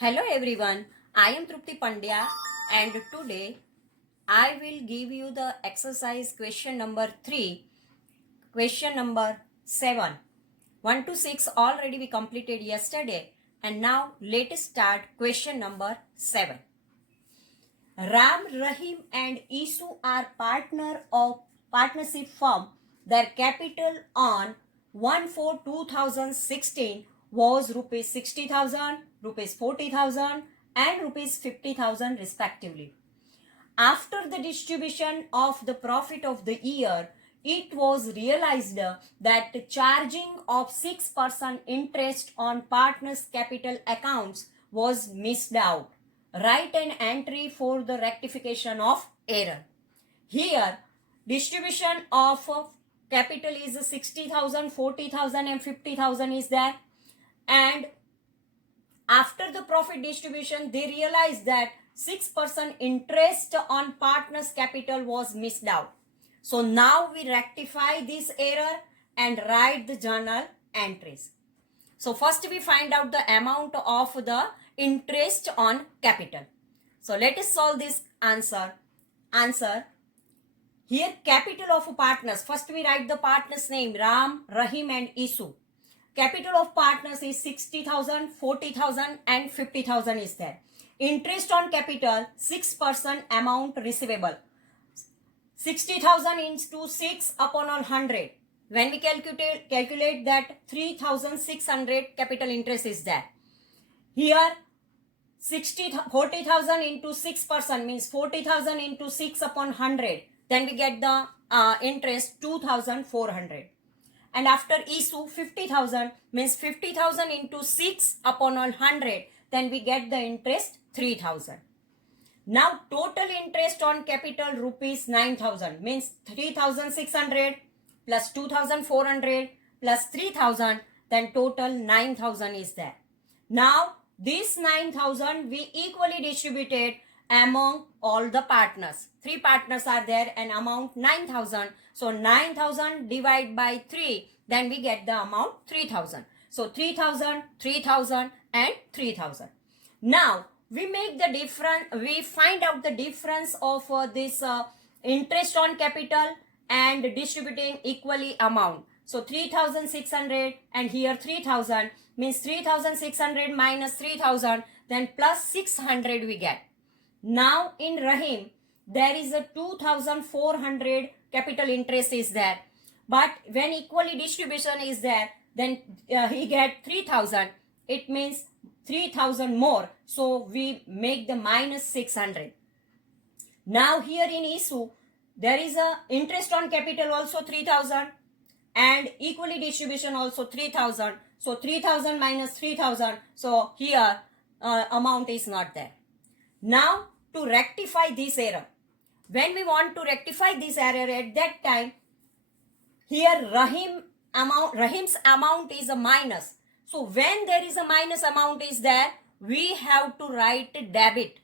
Hello everyone, I am Trupti Pandya and today I will give you the exercise question number 3, question number 7. 1 to 6 already we completed yesterday and now let us start question number 7. Ram, Rahim and Isu are partner of partnership firm. Their capital on 1/4/2016 was rupees 60,000, rupees 40,000 and rupees 50,000 respectively. After the distribution of the profit of the year, it was realized that charging of 6% interest on partners' capital accounts was missed out. Write an entry for the rectification of error. Here, distribution of capital is 60,000, 40,000 and 50,000 is there. And after the profit distribution, they realized that 6% interest on partners' capital was missed out. So now we rectify this error and write the journal entries. So first we find out the amount of the interest on capital. So let us solve this answer. Here capital of partners. First we write the partners name Ram, Rahim and Isu. Capital of partners is 60,000, 40,000 and 50,000 is there. Interest on capital 6% amount receivable. 60,000 into 6 upon 100. When we calculate that 3,600 capital interest is there. Here 40,000 into 6% means 40,000 into 6 upon 100. Then we get the interest 2,400. And after Isu 50,000 means 50,000 into 6 upon 100. Then we get the interest 3,000. Now total interest on capital rupees 9,000 means 3,600 plus 2,400 plus 3,000, then total 9,000 is there. Now this 9,000 we equally distributed among all the partners. 3 partners are there and amount 9,000. So 9,000 divided by 3, then we get the amount 3,000. So 3,000, 3,000 and 3,000. Now we make the difference, we find out the difference of this interest on capital and distributing equally amount. So 3,600 and here 3,000 means 3,600 minus 3,000, then plus 600 we get. Now in Rahim there is a 2,400 capital interest is there, but when equally distribution is there, then he get 3,000. It means 3,000 more, so we make the minus 600. Now here in Isu there is a interest on capital also 3,000 and equally distribution also 3,000. So 3,000 minus 3,000, so here amount is not there. Now to rectify this error, when we want to rectify this error at that time, here Rahim's amount is a minus. So when there is a minus amount is there, we have to write debit.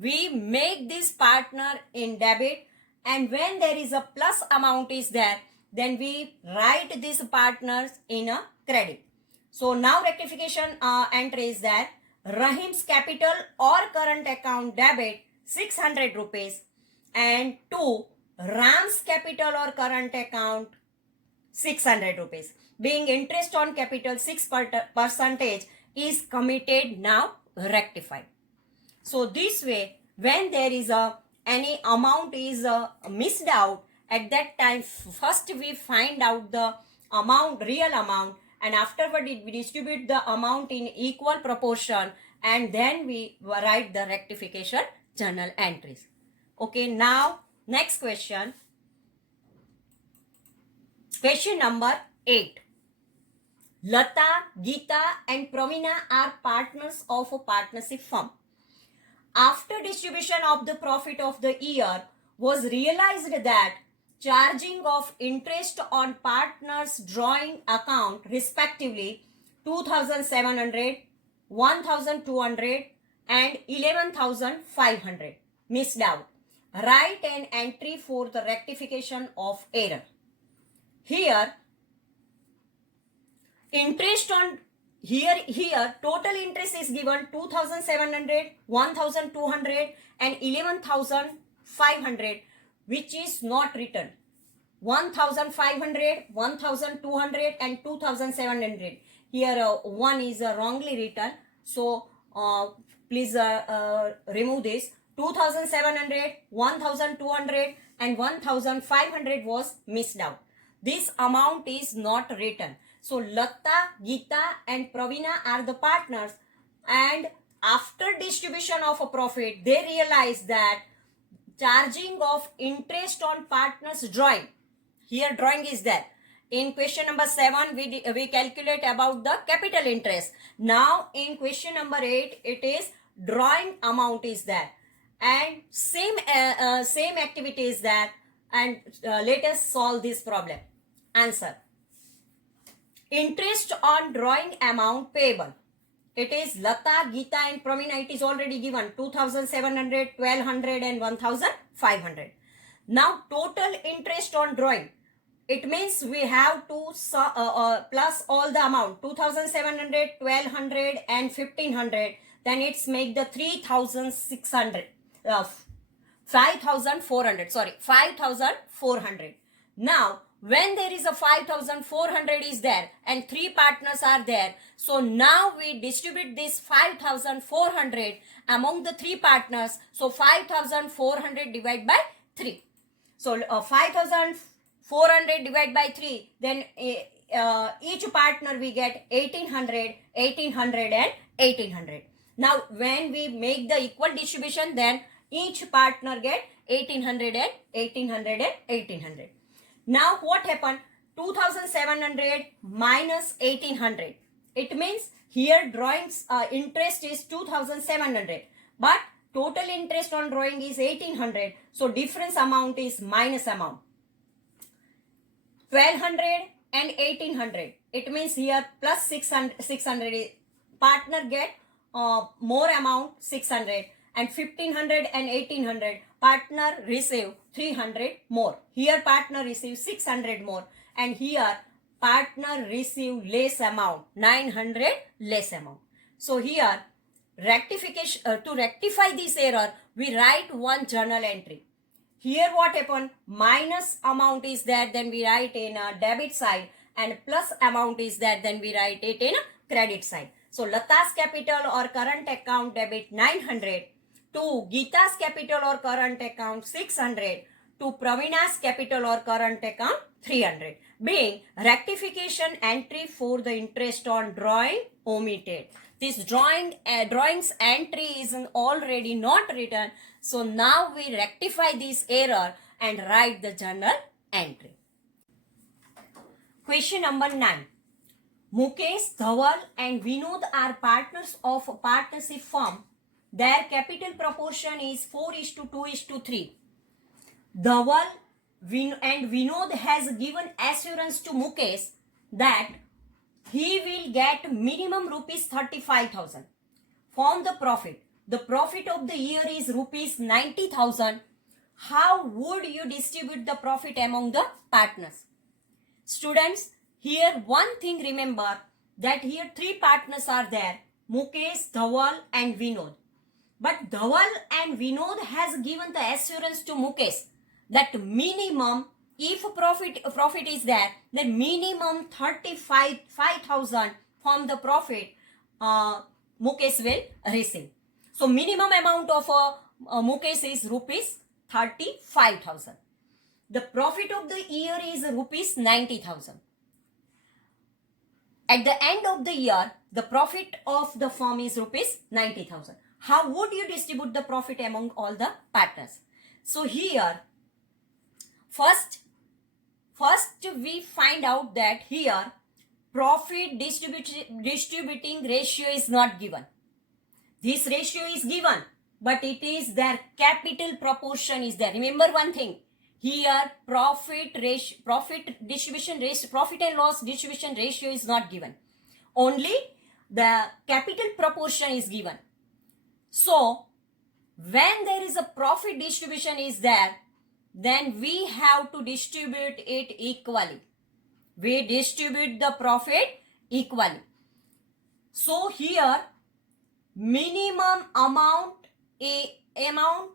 We make this partner in debit, and when there is a plus amount is there, then we write these partners in a credit. So now rectification entry is that Rahim's capital or current account debit 600 rupees and to Ram's capital or current account 600 rupees. Being interest on capital 6% is committed, now rectified. So this way, when there is any amount is missed out, at that time first we find out the amount, real amount, and afterward we distribute the amount in equal proportion, and then we write the rectification journal entries. Okay, now next question. Question number 8. Lata, Geeta and Pravina are partners of a partnership firm. After distribution of the profit of the year, was realized that charging of interest on partners' drawing account respectively 2,700, 1,200 and 11,500 missed out. Write an entry for the rectification of error. Here interest on here total interest is given 2,700, 1,200 and 11,500, which is not written. 1,500, 1,200 and 2,700. Here one is wrongly written. So please remove this. 2,700, 1,200 and 1,500 was missed out. This amount is not written. So Lata, Geeta and Pravina are the partners, and after distribution of a profit, they realize that charging of interest on partners drawing. Here drawing is there. In question number 7, we calculate about the capital interest. Now in question number 8, it is drawing amount is there. And same activity is there. And let us solve this problem. Answer. Interest on drawing amount payable. It is Lata, Geeta and Pravina. It is already given 2,700, 1,200 and 1,500. Now total interest on drawing. It means we have to plus all the amount 2,700, 1,200 and 1,500. Then it's make the 3,600. 5,400. Sorry, 5,400. Now when there is a 5,400 is there and 3 partners are there, so now we distribute this 5,400 among the 3 partners. So 5,400 divided by 3. So 5,400 divided by 3, then each partner we get 1,800, 1,800 and 1,800. Now when we make the equal distribution, then each partner get 1,800 and 1,800 and 1,800. Now what happened? 2,700 minus 1,800. It means here drawings interest is 2,700, but total interest on drawing is 1,800. So difference amount is minus amount. 1,200 and 1,800. It means here plus 600 partner get more amount 600, and 1,500 and 1,800 partner receive 300 more. Here partner receive 600 more, and here partner receive less amount 900 less amount. So here rectification to rectify this error, we write one journal entry. Here what happened? Minus amount is there, then we write in a debit side, and plus amount is there, then we write it in a credit side. So Lata's capital or current account debit 900, to Geeta's capital or current account 600, to Pravina's capital or current account 300, being rectification entry for the interest on drawing omitted. This drawings entry is already not written, so now we rectify this error and write the journal entry. Question number 9. Mukesh, Dhawal and Vinod are partners of a partnership firm. Their capital proportion is 4:2:3. Dhawal and Vinod has given assurance to Mukesh that he will get minimum rupees 35,000 from the profit. The profit of the year is rupees 90,000. How would you distribute the profit among the partners? Students, here one thing remember, that here 3 partners are there, Mukesh, Dhawal and Vinod. But Dhawal and Vinod has given the assurance to Mukesh that minimum, if profit is there, then minimum 35,000 from the profit Mukesh will receive. So minimum amount of Mukesh is rupees 35,000. The profit of the year is rupees 90,000. At the end of the year, the profit of the firm is rupees 90,000. How would you distribute the profit among all the partners? So here, first we find out that here profit distributing ratio is not given. This ratio is given, but it is their capital proportion is there. Remember one thing, here profit and loss distribution ratio is not given. Only the capital proportion is given. So when there is a profit distribution is there, then we have to distribute it equally. We distribute the profit equally. So here minimum amount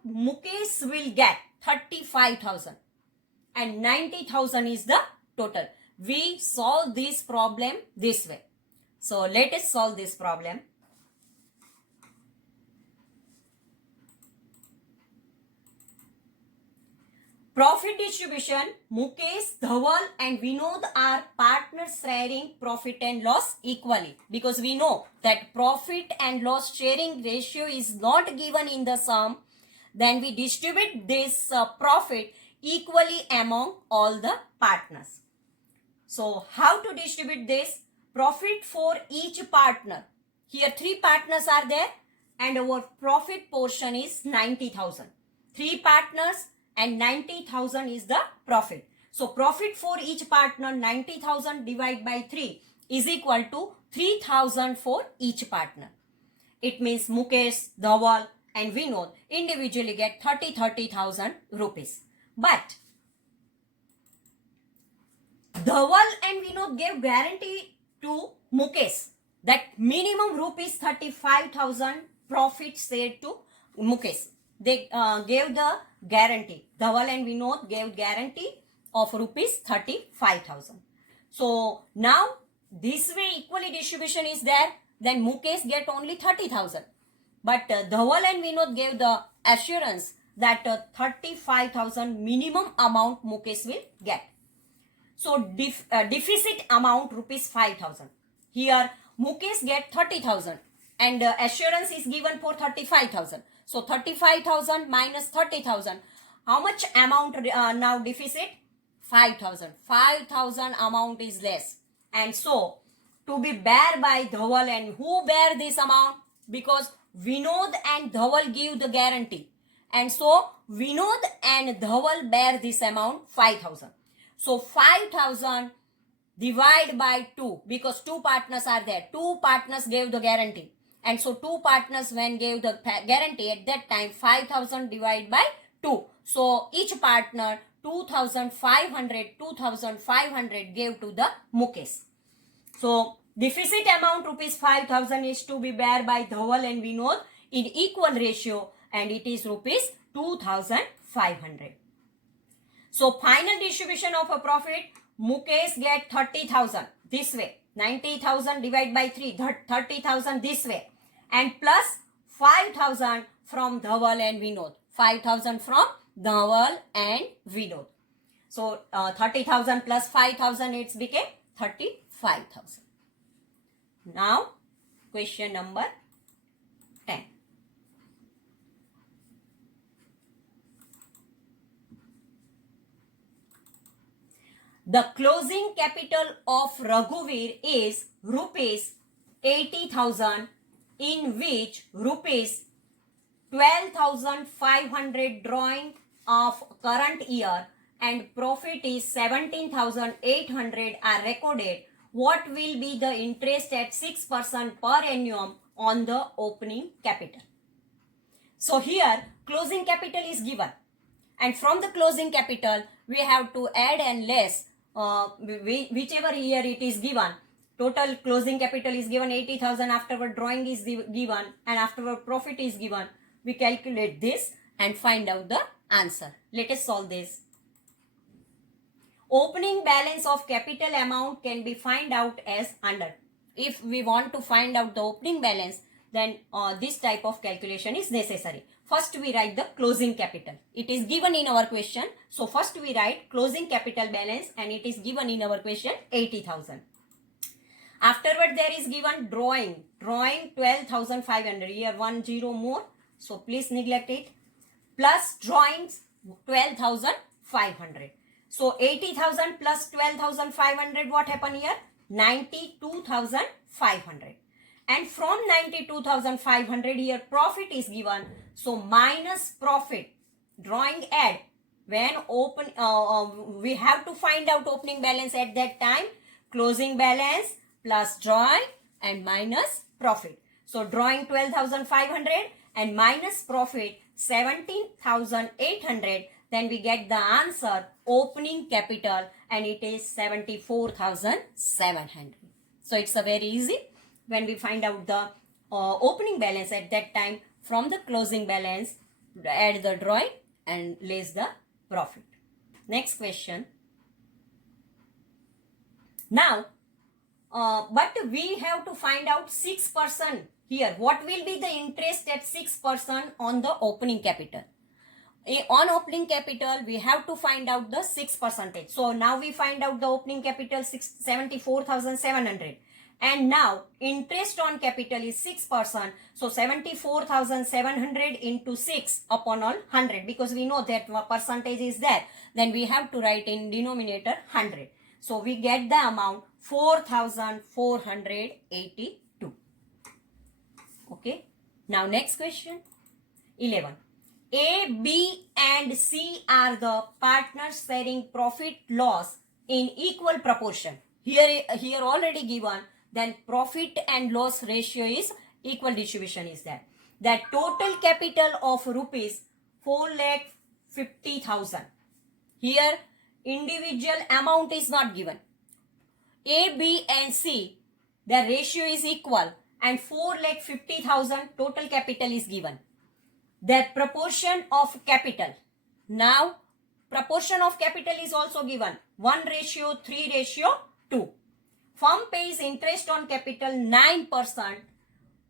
Mukesh will get 35,000 and 90,000 is the total. We solve this problem this way. So let us solve this problem. Profit distribution, Mukesh, Dhaval and Vinod are partners sharing profit and loss equally, because we know that profit and loss sharing ratio is not given in the sum. Then we distribute this profit equally among all the partners. So how to distribute this? Profit for each partner. Here 3 partners are there and our profit portion is 90,000. 3 partners and 90,000 is the profit. So profit for each partner 90,000 divided by 3 is equal to 3,000 for each partner. It means Mukesh, Dhaval and Vinod individually get 30,000 rupees. But Dhaval and Vinod gave guarantee to Mukesh that minimum rupees 35,000 profit shared to Mukesh. They gave the guarantee. Dhaval and Vinod gave guarantee of rupees 35,000. So now this way equally distribution is there. Then Mukesh get only 30,000. But Dhaval and Vinod gave the assurance that 35,000 minimum amount Mukesh will get. So deficit amount rupees 5,000. Here Mukesh get 30,000 and assurance is given for 35,000. So 35,000 minus 30,000. How much amount now deficit? 5,000. 5,000 amount is less. And so to be bear by Dhaval, and who bear this amount? Because Vinod and Dhaval give the guarantee. And so Vinod and Dhaval bear this amount 5,000. So 5,000 divided by 2, because 2 partners are there. 2 partners gave the guarantee. And so 2 partners when gave the guarantee at that time 5,000 divided by 2. So each partner 2,500 gave to the Mukesh. So deficit amount rupees 5,000 is to be bear by Dhaval and Vinod in equal ratio, and it is rupees 2,500. So final distribution of a profit, Mukesh get 30,000 this way, 90,000 divided by 3, 30,000 this way, and plus 5,000 from Dhaval and Vinod. 5,000 from Dhaval and Vinod. So 30,000 plus 5,000, it became 35,000. Now question number 10. The closing capital of Raghuveer is rupees 80,000, in which rupees 12,500 drawing of current year and profit is 17,800 are recorded. What will be the interest at 6% per annum on the opening capital? So here closing capital is given, and from the closing capital we have to add and less whichever year it is given. Total closing capital is given 80,000, afterward drawing is given, and afterward profit is given. We calculate this and find out the answer. Let us solve this. Opening balance of capital amount can be find out as under. If we want to find out the opening balance, then this type of calculation is necessary. First we write the closing capital. It is given in our question. So first we write closing capital balance, and it is given in our question 80,000. Afterward there is given drawing 12,500. Here 1 0 more. So please neglect it. Plus drawings 12,500. So 80,000 plus 12,500, what happened here? 92,500. And from 92,500 here profit is given. So minus profit, drawing add. When open, we have to find out opening balance at that time. Closing balance plus drawing and minus profit. So drawing 12,500 and minus profit 17,800. Then we get the answer opening capital, and it is 74,700. So it's a very easy. when we find out the opening balance at that time, from the closing balance, add the drawing and less the profit. Next question. Now, but we have to find out 6% here. What will be the interest at 6% on the opening capital? On opening capital, we have to find out the 6%. So now we find out the opening capital 74,700. And now interest on capital is 6%. So 74,700 into 6 upon all 100. Because we know that percentage is there. Then we have to write in denominator 100. So we get the amount 4,482. Okay. Now next question. 11. A, B and C are the partners sharing profit loss in equal proportion. Here already given, then profit and loss ratio is equal distribution is there. That total capital of rupees 4,50,000. Here individual amount is not given. A, B and C, the ratio is equal and 4,50,000 total capital is given. The proportion of capital. Now, proportion of capital is also given. 1:3:2. Firm pays interest on capital 9%.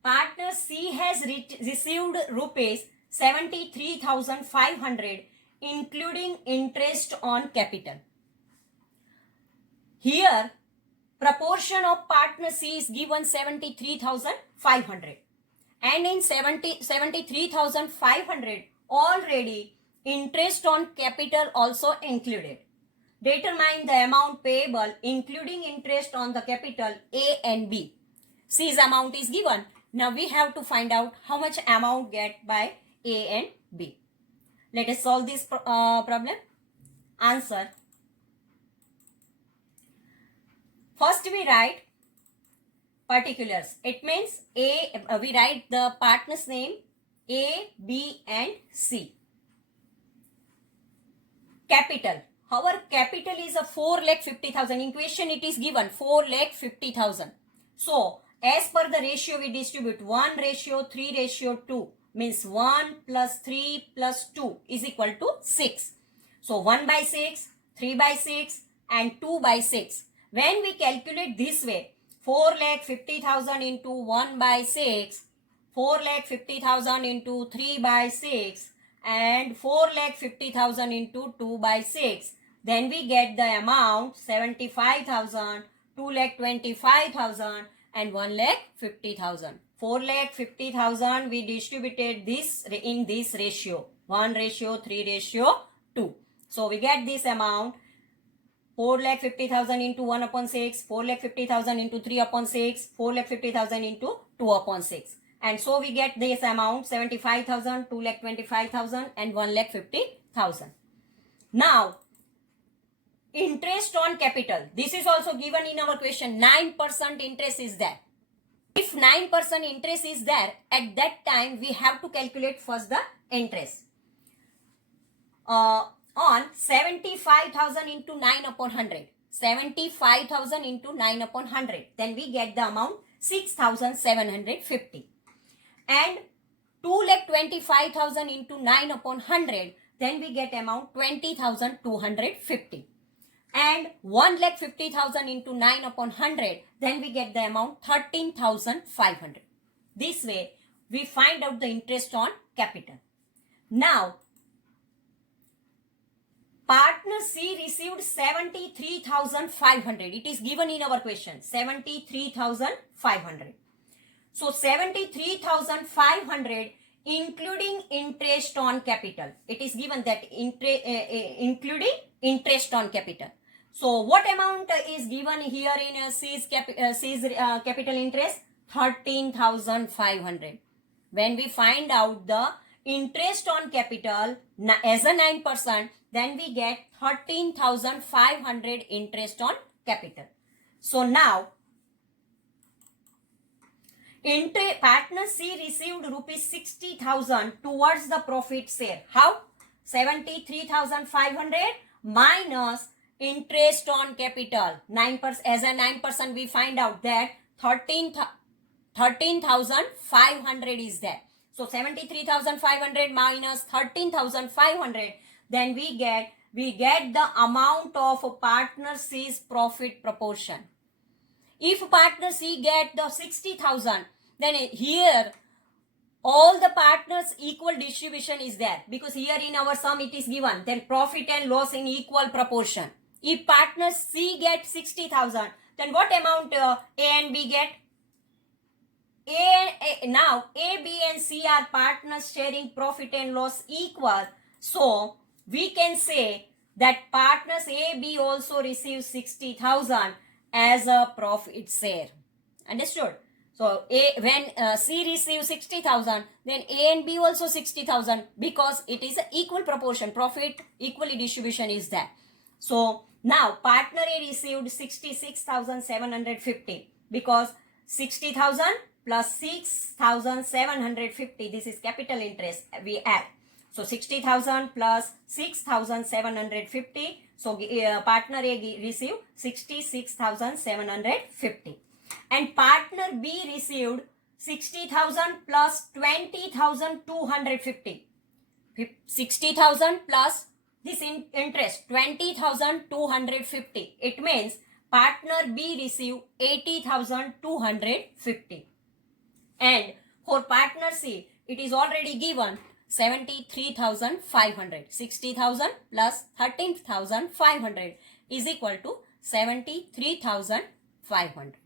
Partner C has received rupees 73,500 including interest on capital. Here, proportion of partner C is given 73,500. And in 73,500 already interest on capital also included. Determine the amount payable including interest on the capital A and B. C's amount is given. Now we have to find out how much amount get by A and B. Let us solve this problem. Answer. First we write particulars. It means we write the partner's name A, B and C. Capital. Our capital is a 4,50,000. In question it is given 4,50,000. So as per the ratio we distribute 1:3:2 means 1 plus 3 plus 2 is equal to 6. So 1/6, 3/6 and 2/6. When we calculate this way, 4,50,000 into 1/6, 4,50,000 into 3/6 and 4,50,000 into 2/6. Then we get the amount 75,000, 2,25,000 and 1,50,000. 4,50,000 we distributed this in this ratio 1:3:2. So we get this amount 4,50,000 into 1/6, 4,50,000 into 3/6, 4,50,000 into 2/6. And so we get this amount 75,000, 2,25,000 and 1,50,000. Now, interest on capital. This is also given in our question. 9% interest is there. If 9% interest is there, at that time we have to calculate first the interest. On 75,000 into 9/100. 75,000 into 9/100. Then we get the amount 6,750. And 2,25,000 into 9/100. Then we get amount 20,250. And 1,50,000 into 9/100. Then we get the amount 13,500. This way we find out the interest on capital. Now, partner C received 73,500. It is given in our question. 73,500. So 73,500 including interest on capital. It is given that including interest on capital. So what amount is given here in C's capital interest? 13,500. When we find out the interest on capital as a 9%, then we get 13,500 interest on capital. So now, partner C received rupees 60,000 towards the profit share. How? 73,500 minus interest on capital. 9%, as a 9% we find out that 13,500 is there. So 73,500 minus 13,500, then we get the amount of partner C's profit proportion. If partner C get the 60,000, then here all the partners equal distribution is there, because here in our sum it is given, then profit and loss in equal proportion. If partner C get 60,000, then what amount A and B get? Now A, B and C are partners sharing profit and loss equal. So we can say that partners A, B also receive 60,000 as a profit share. Understood? So when C receives 60,000, then A and B also 60,000, because it is an equal proportion. Profit equally distribution is there. So now partner A received 66,750, because 60,000 plus 6,750, this is capital interest we add. So 60,000 plus 6,750. So partner A received 66,750. And partner B received 60,000 plus 20,250. 60,000 plus this interest 20,250. It means partner B received 80,250. And for partner C, it is already given 73,500. 60,000 plus 13,500 is equal to 73,500.